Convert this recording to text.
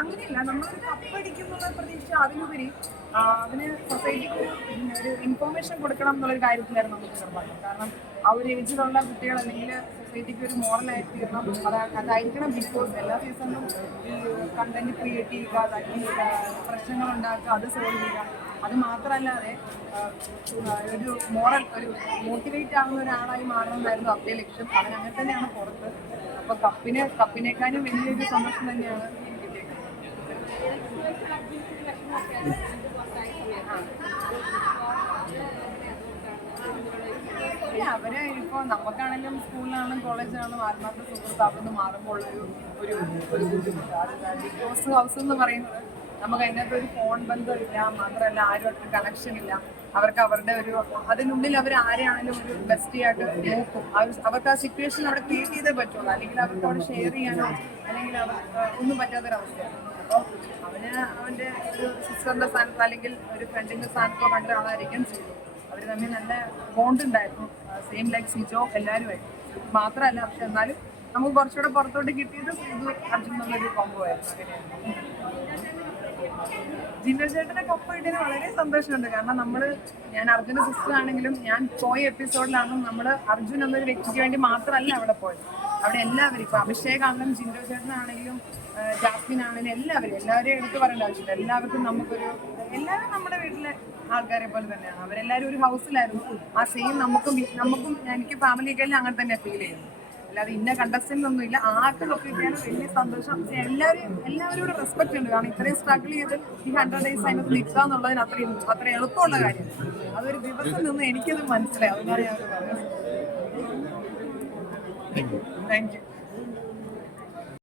അങ്ങനെയല്ല നമ്മളൊരു കപ്പടിക്കുന്നുള്ള പ്രതീക്ഷിച്ച് അതിലുപരി അതിന് സൊസൈറ്റിക്ക് ഒരു ഇൻഫോർമേഷൻ കൊടുക്കണം എന്നുള്ളൊരു കാര്യത്തിലായിരുന്നു നമുക്ക് നിർബന്ധം. കാരണം ആ ഒരു ഏജിലുള്ള കുട്ടികൾ അല്ലെങ്കിൽ സൊസൈറ്റിക്ക് ഒരു മോറലായിട്ട് തീരണം. അത് അതായിരിക്കണം ബിഗ് എല്ലാ സീസണിലും ഈ കണ്ടന്റ് ക്രിയേറ്റ് ചെയ്യുക അല്ലെങ്കിൽ പ്രശ്നങ്ങൾ ഉണ്ടാക്കുക അത് സോൾവ് ചെയ്യുക. അത് മാത്രമല്ലാതെ ഒരു മോറൽ ഒരു മോട്ടിവേറ്റ് ആവുന്ന ഒരാളായി മാറണമെന്നായിരുന്നു അവരുടെ ലക്ഷ്യം. അവൻ അങ്ങനെ തന്നെയാണ് പുറത്ത്. അപ്പൊ കപ്പിന് കപ്പിനേക്കാളും വലിയൊരു സന്തോഷം തന്നെയാണ് അവർ ഇപ്പോ നമുക്കാണെങ്കിലും സ്കൂളിലാണെങ്കിലും കോളേജിലാണെങ്കിലും ആത്മാർത്ഥ സുഹൃത്ത് അവിടുന്ന് മാറുമ്പോൾ ഒരു ഒരു ഒരു ബുദ്ധിമുട്ട്. അത് ഹൗസ് എന്ന് പറയുന്നത് നമുക്ക് അതിനകത്ത് ഒരു ഫോൺ ബന്ധമില്ല മാത്രമല്ല ആരുമായിട്ട് കണക്ഷൻ ഇല്ല. അവർക്ക് അവരുടെ ഒരു അതിനുള്ളിൽ അവർ ആരെയാണെങ്കിലും ഒരു ബെസ്റ്റ് ആയിട്ട് അവർക്ക് ആ സിറ്റുവേഷൻ അവിടെ ക്രിയേറ്റ് ചെയ്തേ പറ്റുള്ളൂ. അല്ലെങ്കിൽ അവർക്ക് അവിടെ ഷെയർ ചെയ്യാനോ അല്ലെങ്കിൽ അവർക്ക് ഒന്നും പറ്റാത്തൊരവസ്ഥയാണ് അപ്പോൾ അവന് അവന്റെ ഒരു സിസ്റ്ററിന്റെ സ്ഥാനത്ത് അല്ലെങ്കിൽ ഒരു ഫ്രണ്ടിന്റെ സ്ഥാനത്തോ കണ്ട ആളായിരിക്കും അവർ തമ്മിൽ നല്ല ബോണ്ട് ഉണ്ടായിരുന്നു. സെയിം ലൈക്ക് സിജോ എല്ലാവരുമായിട്ട് മാത്രമല്ല പക്ഷെ എന്നാലും നമുക്ക് കുറച്ചുകൂടെ പുറത്തോട്ട് കിട്ടിയത് ഇത് അർജുൻ എന്നുള്ളൊരു കോംബോ ആയിരുന്നു. അങ്ങനെയായിരുന്നു ജിൻഡോ ചേട്ടനെ കപ്പ് കിട്ടിയതിന് വളരെ സന്തോഷമുണ്ട്. കാരണം നമ്മൾ ഞാൻ അർജുന സിസ്റ്റർ ആണെങ്കിലും ഞാൻ പോയ എപ്പിസോഡിലാണെന്നും നമ്മൾ അർജുൻ എന്നൊരു വ്യക്തിക്ക് വേണ്ടി മാത്രമല്ല അവിടെ പോയത്. അവിടെ എല്ലാവരും ഇപ്പൊ അഭിഷേക് ആണെങ്കിലും ജിൻഡോ ചേട്ടനാണെങ്കിലും ജാസ്മിൻ ആണെങ്കിലും എല്ലാവരും എല്ലാവരെയും എടുത്തു പറയേണ്ട ആവശ്യമില്ല. എല്ലാവർക്കും നമുക്കൊരു എല്ലാവരും നമ്മുടെ വീട്ടിലെ ആൾക്കാരെ പോലെ തന്നെയാണ്. അവരെല്ലാവരും ഒരു ഹൗസിലായിരുന്നു ആ സെയിം നമുക്കും നമുക്കും എനിക്ക് ഫാമിലിക്കെല്ലാം അങ്ങനെ തന്നെ ഫീൽ ചെയ്യുന്നു. അല്ലാതെ ഇന്ന കണ്ടസ്റ്റന്റ് ഒന്നും ഇല്ല ആർക്കൊക്കെ കിട്ടിയാലും വലിയ സന്തോഷം. എല്ലാവരും എല്ലാവരോടും റെസ്പെക്ട് ഉണ്ട്. കാരണം ഇത്രയും സ്ട്രഗിൾ ചെയ്ത് ഈ ഹൺഡ്രഡ് ഡേയ്സ് അതിനകത്ത് നിൽക്കുക എന്നുള്ളതിന് അത്രയും അത്ര എളുപ്പമുള്ള കാര്യം. അതൊരു ദിവസം നിന്ന് എനിക്കത് മനസ്സിലായി. അതുകൊണ്ടാണ് ഞാൻ താങ്ക് യു